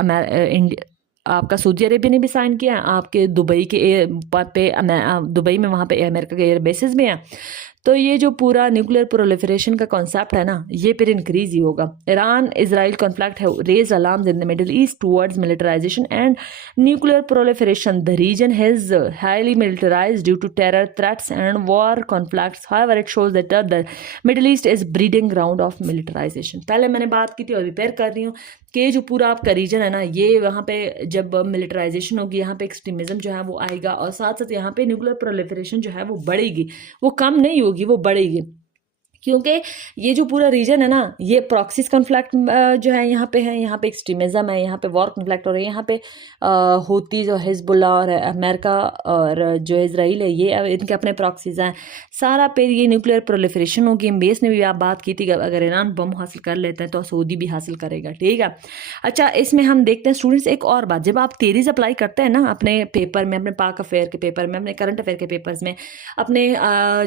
आपका सऊदी अरेबिया ने भी साइन किया है, आपके दुबई के दुबई में वहाँ पे अमेरिका के एयर बेसिस भी हैं। तो ये जो पूरा न्यूक्लियर प्रोलिफरेशन का कॉन्सेप्ट है ना, ये फिर इंक्रीज ही होगा। ईरान इजराइल कॉन्फ्लिक्ट है raise alarms in the middle east towards militarization and nuclear proliferation. The region has highly militarized due to terror threats and war conflicts. However it shows that the middle east is breeding ground of militarization. पहले मैंने बात की थी और repair कर रही हूँ कि जो पूरा आपका रीजन है ना, ये वहाँ पे जब मिलिटराइजेशन होगी, यहाँ पे एक्सट्रीमिज्म जो है वो आएगा और साथ साथ यहाँ पे न्यूक्लियर प्रोलिफरेशन जो है वो बढ़ेगी, वो कम नहीं होगी, वो बढ़ेगी। क्योंकि ये जो पूरा रीजन है ना, ये प्रॉक्सीज कॉन्फ्लिक्ट जो है यहाँ पे है, यहाँ पे एक्सट्रीमिज्म है, यहाँ पे वॉर कॉन्फ्लिक्ट हो रही है, यहाँ पे हूतीज और हिजबुल्लाह और अमेरिका और जो इजराइल है ये इनके अपने प्रॉक्सीज हैं। सारा पे ये न्यूक्लियर प्रोलिफरेशन होगी। बेस ने भी आप बात की थी कि अगर ईरान बम हासिल कर लेते हैं तो सऊदी भी हासिल करेगा। ठीक है, अच्छा इसमें हम देखते हैं स्टूडेंट्स एक और बात, जब आप थियरीज अप्लाई करते हैं ना अपने पेपर में, अपने पाक अफेयर के पेपर में, अपने करंट अफेयर के पेपर्स में, अपने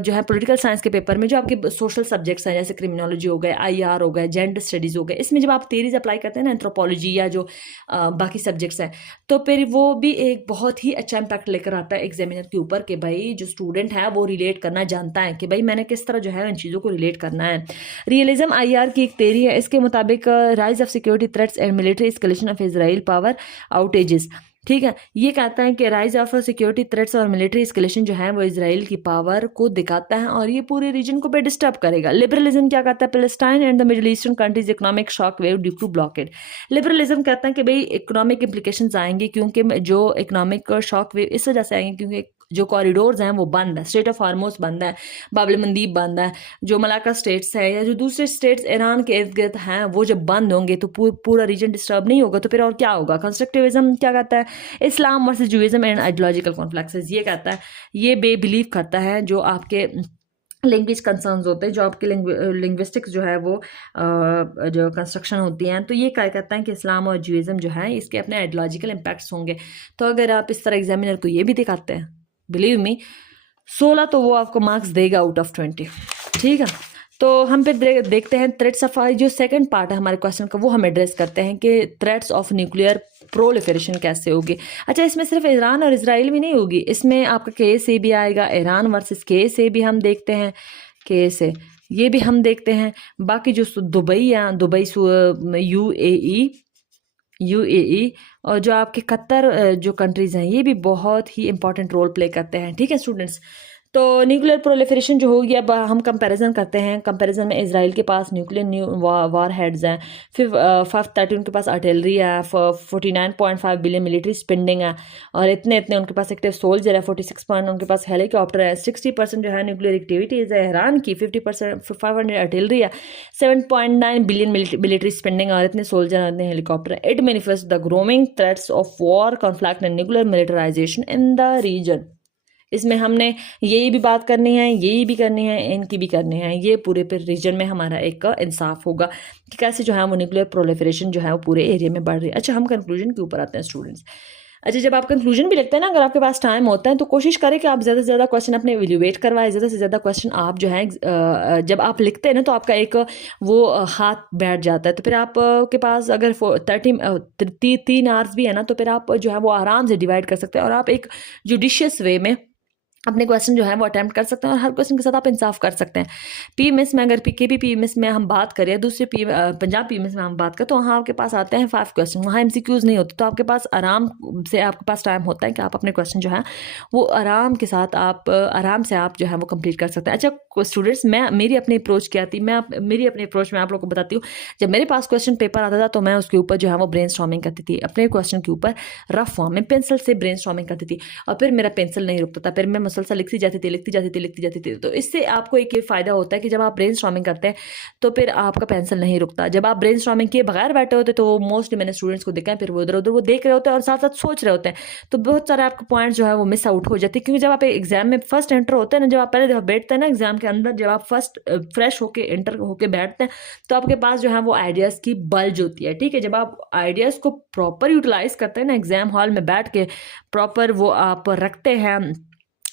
जो है पॉलिटिकल साइंस के पेपर में, जो आपके सोशल सब्जेक्ट्स हैं जैसे क्रिमिनोलॉजी हो गए, IR हो गए, जेंडर स्टडीज़ हो गए, इसमें जब आप थेरीज अप्लाई करते हैं ना, एंथ्रोपोलॉजी या जो बाकी सब्जेक्ट्स हैं, तो फिर वो भी एक बहुत ही अच्छा इम्पैक्ट लेकर आता है एग्जामिनर के ऊपर कि भाई जो स्टूडेंट है वो रिलेट करना जानता है कि भाई मैंने किस तरह जो है इन चीज़ों को रिलेट करना है। रियलिज्म IR की एक थेरी है, इसके मुताबिक rise of security threats and military escalation of Israel power outages, ठीक है, ये कहता है कि राइज ऑफ सिक्योरिटी थ्रेट्स और मिलिट्री एस्केलेशन जो है वो इजराइल की पावर को दिखाता है और ये पूरे रीजन को भी डिस्टर्ब करेगा। लिबरलिज्म क्या कहता है, Palestine and the Middle Eastern countries economic shock wave due to blockade. Liberalism कहता है कि भाई इकोनॉमिक इम्प्लीकेशंस आएंगे, क्योंकि जो इकोनॉमिक शॉक वेव इस वजह से आएंगे क्योंकि जो कॉरिडोर्स हैं वो बंद है, स्टेट ऑफ हार्मोस बंद है, बाबल मंदीब बंद है, जो मलाका स्टेट्स है या जो दूसरे स्टेट्स ईरान के इर्द गिर्द हैं वो जब बंद होंगे तो पूरा रीजन डिस्टर्ब नहीं होगा, तो फिर और क्या होगा। कंस्ट्रक्टिविज्म क्या कहता है, इस्लाम वर्सेस जूइज्म एंड आइडियोलॉजिकल कॉन्फ्लिक्ट्स, ये कहता है, ये बिलीव करता है जो आपके लैंग्वेज कंसर्न्स होते हैं, जो आपके लिंग्विस्टिक्स जो है वो जो कंस्ट्रक्शन होती हैं, तो ये क्या कहता है कि इस्लाम और जूइज्म जो है इसके अपने आइडियोलॉजिकल इम्पैक्ट्स होंगे। तो अगर आप इस तरह एग्जामिनर को ये भी दिखाते हैं, बिलीव मी 16 तो वो आपको मार्क्स देगा आउट ऑफ 20, ठीक है। तो हम फिर देखते हैं थ्रेट्स ऑफ, जो सेकंड पार्ट है हमारे क्वेश्चन का वो हम एड्रेस करते हैं कि थ्रेट्स ऑफ न्यूक्लियर प्रोलिफरेशन कैसे होगी। अच्छा, इसमें सिर्फ ईरान और इजराइल भी नहीं होगी, इसमें आपका KSA भी आएगा, ईरान वर्सेस KSA भी हम देखते हैं, KSA ये भी हम देखते हैं। बाकी जो दुबई है, दुबई UAE और जो आपके कतर जो कंट्रीज़ हैं ये भी बहुत ही इंपॉर्टेंट रोल प्ले करते हैं, ठीक है स्टूडेंट्स। तो न्यूक्लियर प्रोलिफरेशन जो होगी, अब हम कंपैरिजन करते हैं। कंपैरिजन में इजराइल के पास न्यूक्लियर वार हेड्स हैं, फिर 530 उनके पास आर्टिलरी है, 49.5 बिलियन मिलिट्री स्पेंडिंग है और इतने उनके पास एक्टिव सोल्जर है, 46 पॉइंट उनके पास हेलीकॉप्टर है, 60% जो है न्यूक्लियर एक्टिविटीज़ है ईरान की, 50% 500 आर्टिलरी है, 7.9 बिलियन मिलिट्री स्पेंडिंग और इतने सोल्जर और इतने हेलीकॉप्टर है। It manifest the growing threats of war, conflict and nuclear militarisation in the region. इसमें हमने यही भी बात करनी है, यही भी करनी है, इनकी भी करनी है, ये पूरे पर रीजन में हमारा एक इंसाफ होगा कि कैसे जो है वो न्यूक्लियर प्रोलिफरेशन जो है वो पूरे एरिया में बढ़ रही है। अच्छा, हम कंक्लूजन के ऊपर आते हैं स्टूडेंट्स। अच्छा, जब आप कंक्लूजन भी लिखते हैं ना, अगर आपके पास टाइम होता है तो कोशिश करें कि आप ज़्यादा से ज़्यादा क्वेश्चन अपने इवैल्यूएट करवाएं, ज़्यादा से ज़्यादा क्वेश्चन आप जो है जब आप लिखते हैं ना तो आपका एक वो हाथ बैठ जाता है, तो फिर आप के पास अगर 3 आवर्स भी है ना तो फिर आप जो है वो आराम से डिवाइड कर सकते हैं और आप एक जुडिशियस वे में अपने क्वेश्चन जो है वो अटैम्प्ट कर सकते हैं और हर क्वेश्चन के साथ आप इंसाफ कर सकते हैं। PMS में अगर PKP PMS में हम बात करें, दूसरे पंजाब PMS में हम बात करें, तो वहाँ आपके पास आते हैं 5 क्वेश्चन, वहाँ MCQs नहीं होते, तो आपके पास आराम से आपके पास टाइम होता है कि आप अपने क्वेश्चन जो है वो आराम के साथ आप आराम से आप जो है वो कंप्लीट कर सकते हैं। अच्छा स्टूडेंट्स, मेरी अपनी अप्रोच क्या थी, मेरी अपनी अप्रोच में आप लोगों को बताती हूँ। जब मेरे पास क्वेश्चन पेपर आता था तो मैं उसके ऊपर जो है वो ब्रेन स्टॉर्मिंग करती थी, अपने क्वेश्चन के ऊपर रफ फॉर्म में पेंसिल से ब्रेन स्टॉर्मिंग करती थी और फिर मेरा पेंसिल नहीं रुकता था, फिर मैं मुसलसल लिखती जाती थी। तो इससे आपको एक फ़ायदा होता है कि जब आप ब्रेन स्टॉर्मिंग करते हैं तो फिर आपका पेंसिल नहीं रुकता। जब आप ब्रेन स्टॉर्मिंग किए बगैर बैठे होते तो मोस्टली मैंने स्टूडेंट्स को देखा है, फिर वो इधर उधर वो देख रहे होते हैं और साथ साथ सोच रहे होते हैं, तो बहुत सारे आपके पॉइंट्स जो है वो मिस आउट हो जाते हैं। क्योंकि जब आप एग्जाम में फर्स्ट एंटर होते हैं ना, जब आप पहले दफ़ा बैठते हैं ना एग्जाम के अंदर, जब आप फर्स्ट फ्रेश होके एंटर होके बैठते हैं तो आपके पास जो है वो आइडियाज़ की बल्ज होती है, ठीक है। जब आप आइडियाज़ को प्रॉपर यूटिलाइज करते हैं ना एग्जाम हॉल में बैठ के, प्रॉपर वो आप रखते हैं,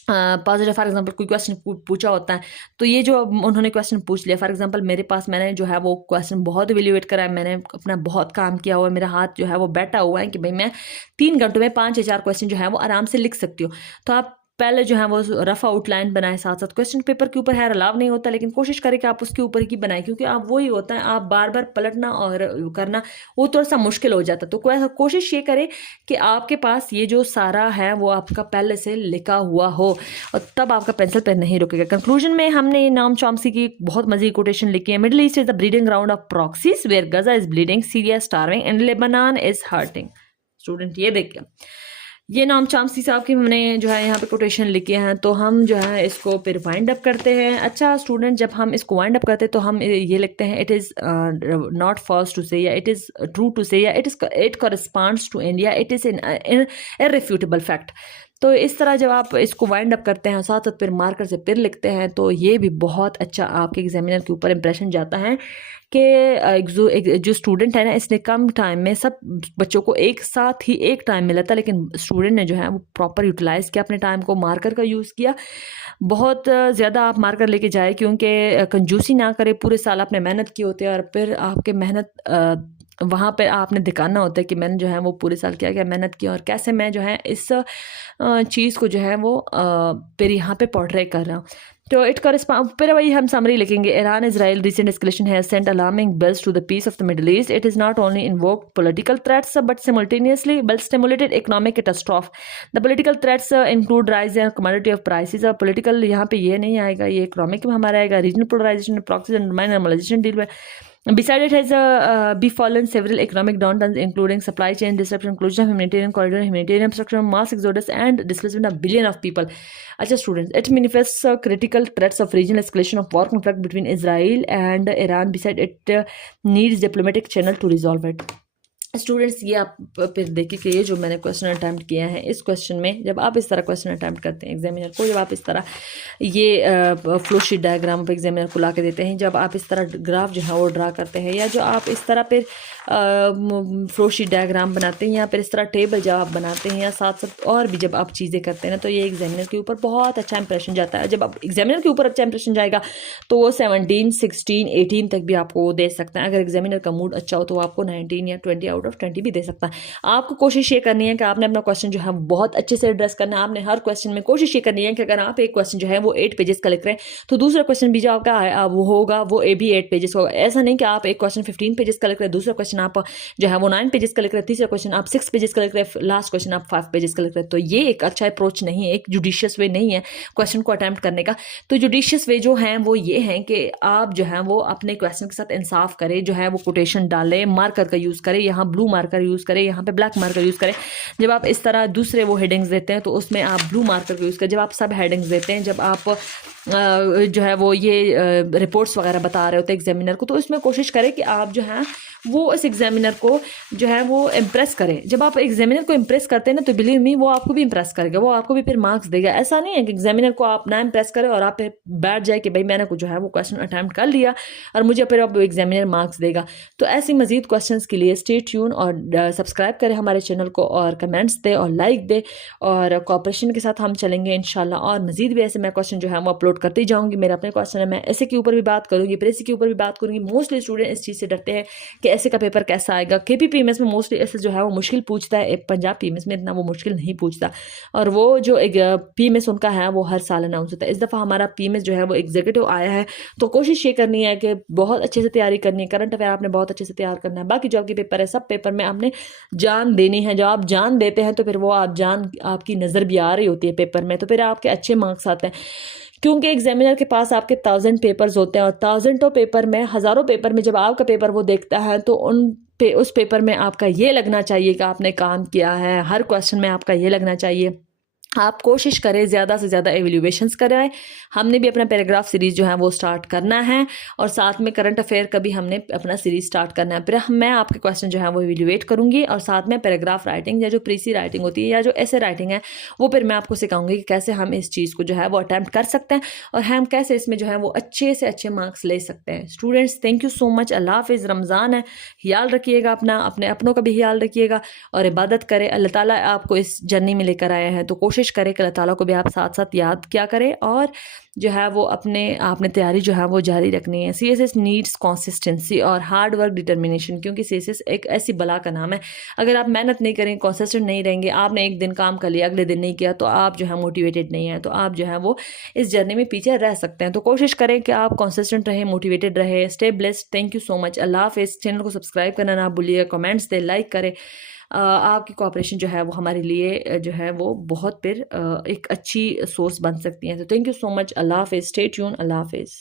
पॉजिटिव फॉर एग्जांपल कोई क्वेश्चन पूछा होता है तो ये जो उन्होंने क्वेश्चन पूछ लिया, फॉर एग्जांपल मेरे पास मैंने जो है वो क्वेश्चन बहुत इवैल्यूएट करा है, मैंने अपना बहुत काम किया हुआ है, मेरा हाथ जो है वो बैठा हुआ है कि भाई मैं 3 घंटों में 5 या 4 क्वेश्चन जो है वो आराम से लिख सकती हूँ। तो आप पहले जो है वो रफ आउटलाइन बनाए, साथ साथ क्वेश्चन पेपर के ऊपर है अलाव नहीं होता, लेकिन कोशिश करें कि आप उसके ऊपर ही बनाएं, क्योंकि आप वही होता है आप बार बार पलटना और करना वो थोड़ा सा मुश्किल हो जाता है। तो कोशिश ये करें कि आपके पास ये जो सारा है वो आपका पहले से लिखा हुआ हो और तब आपका पेंसिल पेन नहीं रुकेगा। कंक्लूजन में हमने नाम चॉम्स्की की बहुत मजे की कोटेशन लिखी है, Middle east is the breeding ground of proxies where Gaza is bleeding, Syria starving and Lebanon is hurting. Student ये देखिए, ये नाम चॉम्स्की साहब की हमने जो है यहाँ पे कोटेशन लिखे हैं, तो हम जो है इसको फिर वाइंड अप करते हैं। अच्छा स्टूडेंट, जब हम इसको वाइंड अप करते हैं तो हम ये लिखते हैं, it is not false to say, या it is true to say, या it corresponds to India, it is in irrefutable fact. तो इस तरह जब आप इसको वाइंड अप करते हैं और साथ साथ फिर मार्कर से फिर लिखते हैं तो ये भी बहुत अच्छा आपके एग्जामिनर के ऊपर इंप्रेशन जाता है कि जो स्टूडेंट है ना, इसने कम टाइम में सब बच्चों को एक साथ ही एक टाइम मिला था, लेकिन स्टूडेंट ने जो है वो प्रॉपर यूटिलाइज़ किया अपने टाइम को, मार्कर का यूज़ किया। बहुत ज़्यादा आप मार्कर लेके जाए, क्योंकि कंजूसी ना करे, पूरे साल आपने मेहनत की होती है और फिर आपके मेहनत वहाँ पे आपने दिखाना होता है कि मैंने जो है वो पूरे साल क्या क्या मेहनत की और कैसे मैं जो है इस चीज़ को जो है वो फिर यहाँ पे पोर्ट्रे कर रहा हूँ। तो इट कॉरेस्पॉन्ड, फिर वही हम समरी लिखेंगे। Iran Israel recent escalation has sent alarming bells to the peace of the Middle East. It has not only invoked political threats but simultaneously stimulated economic catastrophe. The political threats include rise in commodity of prices. और political यहाँ पे ये नहीं आएगा, ये economic में हमारा आएगा, regional polarization, proxies and normalization deal में। Besides, it has befallen several economic downturns, including supply chain disruption, closure of humanitarian corridor, humanitarian obstruction, mass exodus, and displacement of billions of people. अच्छा students, it manifests critical threats of regional escalation of war conflict between Israel and Iran. Besides, it needs diplomatic channel to resolve it. Students, ये आप फिर देखिए कि ये जो मैंने question attempt किया है, इस क्वेश्चन में जब आप इस तरह क्वेश्चन अटैम्प्ट करते हैं एग्जामिनर को, जब आप इस तरह ये फ्लो शीट डायग्राम एग्जामिनर को ला के देते हैं, जब आप इस तरह ग्राफ जो है वो ड्रा करते हैं, या जो आप इस तरह फिर फ्लो शीट डायग्राम बनाते हैं, या फिर इस तरह टेबल जब आप बनाते हैं, या साथ साथ और भी जब आप चीज़ें करते हैं ना, तो ये एग्जामिनर के ऊपर बहुत अच्छा इंप्रेशन जाता है। जब आप एग्जामिनर के ऊपर अच्छा इंप्रेशन जाएगा तो वो 17, 16, 18 तक भी आपको दे सकता है। अगर एग्जामिनर का मूड अच्छा हो तो आपको 19 या 20 आउट ऑफ 20 भी दे सकता है। आपको कोशिश ये करनी है कि आपने अपना क्वेश्चन जो है बहुत अच्छे से एड्रेस करना है। आपने हर क्वेश्चन में कोशिश ये करनी है कि अगर आप एक क्वेश्चन जो है वो 8 पेजेस का लिख रहे हैं तो दूसरा क्वेश्चन भी जो आपका वो होगा वो भी 8 पेजेस होगा। ऐसा नहीं कि आप एक क्वेश्चन 15 पेजेस का लिख रहे हैं, दूसरा क्वेश्चन आप जो है वो 9 पेजेस का लिख रहे हैं, तीसरा क्वेश्चन आप 6 पेजेस का लिख रहे हैं, लास्ट क्वेश्चन आप 5 पेजेस का लिख रहे हैं। तो ये एक अच्छा अप्रोच नहीं है, एक जुडिशियस वे नहीं है क्वेश्चन को अटैम्प्ट करने का। तो जुडिशियस वे जो है वो ये है कि आप जो है वो अपने क्वेश्चन के साथ इंसाफ करें, जो है वो कोटेशन डालें, मार्कर का यूज़ करें, यहाँ ब्लू मार्कर यूज़ करें, यहाँ पे ब्लैक मार्कर यूज़ करें। जब आप इस तरह दूसरे वो हेडिंग्स देते हैं तो उसमें आप ब्लू मार्कर का यूज़ करें। जब आप सब हेडिंग्स देते हैं, जब आप जो है वो ये रिपोर्ट्स वगैरह बता रहे होते हैं एग्जामिनर को, तो इसमें कोशिश करें कि आप जो है वो इस एग्जामिनर को जो है वो इम्प्रेस करें। जब आप एग्जामिनर को इम्प्रेस करते हैं ना, तो बिलीव मी वो आपको भी इम्प्रेस करेगा, वो आपको भी फिर मार्क्स देगा। ऐसा नहीं है कि एग्जामिनर को आप ना इम्प्रेस करें और आप बैठ जाए कि भाई मैंने जो है वो क्वेश्चन अटैम्प्ट कर लिया और मुझे फिर अब एग्जामिनर मार्क्स देगा। तो ऐसी मजीद क्वेश्चन के लिए स्टे ट्यून और सब्सक्राइब करें हमारे चैनल को, और कमेंट्स दे और लाइक दे, और कोऑपरेशन के साथ हम चलेंगे इंशाल्लाह। और मजीद भी ऐसे मैं क्वेश्चन जो है वो अपलोड करती जाऊँगी। मेरा अपने क्वेश्चन है, मैं ऐसे के ऊपर भी बात करूँगी, फिर ऐसे के ऊपर भी बात करूँगी। मोस्टली स्टूडेंट इस चीज़ से डरते हैं कि ऐसे का पेपर कैसा आएगा। KPPMS में मोस्टली ऐसे जो है वो मुश्किल पूछता है, पंजाब PMS में इतना वो मुश्किल नहीं पूछता। और वो जो एक PMS उनका है वो हर साल अनाउंस होता है। इस दफ़ा हमारा PMS जो है वो एग्जीक्यूटिव आया है, तो कोशिश ये करनी है कि बहुत अच्छे से तैयारी करनी है। करंट अफेयर आपने बहुत अच्छे से तैयार करना है। बाकी जो आपके पेपर है, सब पेपर में आपने जान देनी है। जब आप जान देते हैं तो फिर वो आप जान आपकी नज़र भी आ रही होती है पेपर में, तो फिर आपके अच्छे मार्क्स आते हैं। क्योंकि एग्जामिनर के पास आपके 1000 पेपर्स होते हैं, और 1000 पेपर में, हज़ारों पेपर में जब आपका पेपर वो देखता है तो उस पेपर में आपका ये लगना चाहिए कि आपने काम किया है। हर क्वेश्चन में आपका ये लगना चाहिए। आप कोशिश करें ज़्यादा से ज़्यादा एवेल्यूएशंस कराएं। हमने भी अपना पैराग्राफ सीरीज़ जो है वो स्टार्ट करना है, और साथ में करंट अफेयर का भी हमने अपना सीरीज़ स्टार्ट करना है। फिर मैं आपके क्वेश्चन जो है वो एवेल्यूएट करूँगी, और साथ में पैराग्राफ राइटिंग या जो प्रीसी राइटिंग होती है या जो ऐसे राइटिंग है वो फिर मैं आपको सिखाऊंगी कि कैसे हम इस चीज़ को जो है वो अटैम्प्ट कर सकते हैं, और हम कैसे इसमें जो है वो अच्छे से अच्छे मार्क्स ले सकते हैं। Students, thank you so much. अल्लाह हाफिज़। रमज़ान है, ख्याल रखिएगा अपना, अपने अपनों का भी ख्याल रखिएगा, और इबादत करें। अल्लाह ताला आपको इस जर्नी में लेकर आए हैं, तो कोशिश करें कि अल्लाह ताला को भी आप साथ साथ याद क्या करें, और जो है वो आपने तैयारी जो है वो जारी रखनी है। CSS नीड्स कंसिस्टेंसी और हार्ड वर्क डिटर्मिनेशन, क्योंकि CSS एक ऐसी बला का नाम है। अगर आप मेहनत नहीं करें, कंसिस्टेंट नहीं रहेंगे, आपने एक दिन काम कर लिया, अगले दिन नहीं किया, तो आप जो है मोटिवेटेड नहीं है, तो आप जो है वो इस जर्नी में पीछे रह सकते हैं। तो कोशिश करें कि आप कंसिस्टेंट रहे, मोटिवेटेड रहे। Stay blessed. Thank you so much. अल्लाह हाफिज़। चैनल को सब्सक्राइब करना ना भूलिए, कमेंट्स दें, लाइक करें। आपकी कोऑपरेशन जो है वो हमारे लिए जो है वो बहुत फिर एक अच्छी सोर्स बन सकती है। तो थैंक यू सो मच। अल्लाह हाफिज़। Stay tune. अल्लाह हाफिज़।